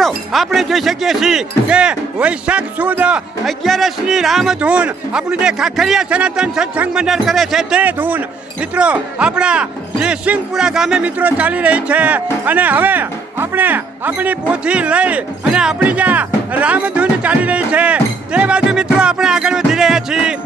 મિત્રો આપણે જોઈ શકીએ છીએ કે વૈશાખ સુદ 11ની રામધૂન આપણું જે ખાખરિયા સનાતન સત્સંગ મંડળ કરે છે તે ધૂન મિત્રો આપણા જયસિંહપુરા ગામે મિત્રો ચાલી રહી છે અને હવે આપણે આપણી પોથી લઈ અને આપણી જ્યાં રામધૂન ચાલી રહી છે તે બાજુ મિત્રો આપણે આગળ વધી રહ્યા છીએ.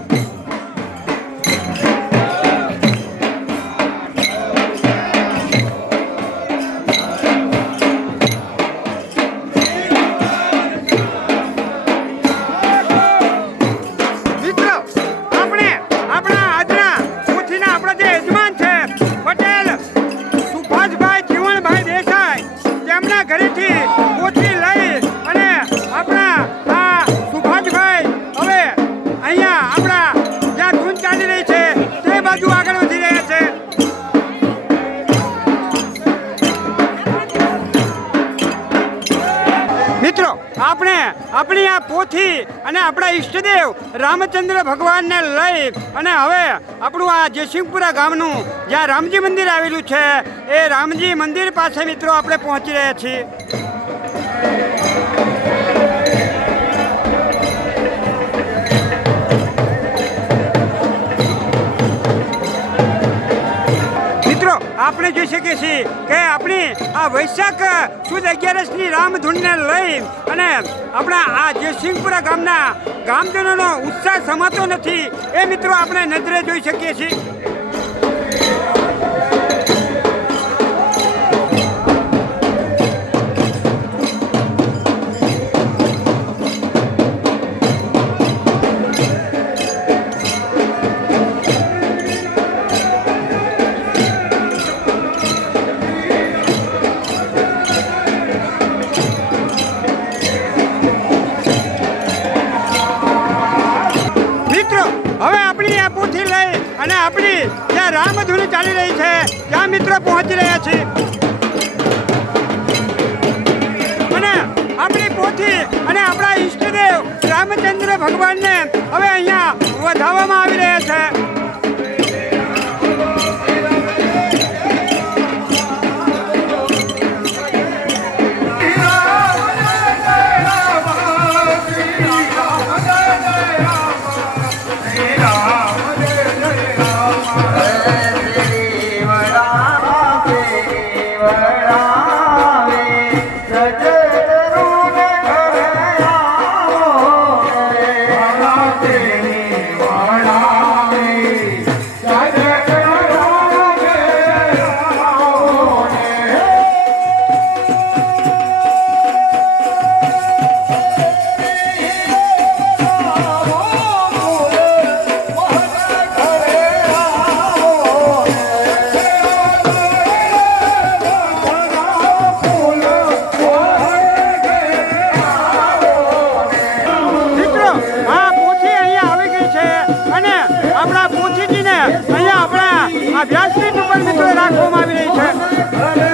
આપણી આ પોથી અને આપણા ઈષ્ટદેવ રામચંદ્ર ભગવાનને લઈ અને હવે આપણું આ જયસિંહપુરા ગામનું જ્યાં રામજી મંદિર આવેલું છે એ રામજી મંદિર પાસે મિત્રો આપણે પહોંચી રહ્યા છીએ. આપણે જોઈ શકીએ છીએ કે આપણી આ વૈશાખ સુદ 11ની રામધૂનને લઈ અને આપણા આ જયસિંહપુરા ગામના ગામજનોનો ઉત્સાહ સમાતો નથી એ મિત્રો આપણે નજરે જોઈ શકીએ છીએ. અને આપણી જ્યાં રામધૂન ચાલી રહી છે ત્યાં મિત્રો પહોંચી રહ્યા છીએ અને આપણી પોથી અને આપણા ઈષ્ટદેવ રામચંદ્ર ભગવાનને હવે અહીંયા વધાવવામાં આવી રહ્યા છે. વ્યાસપીઠ ઉપર મિત્રો રાખવામાં આવી રહી છે.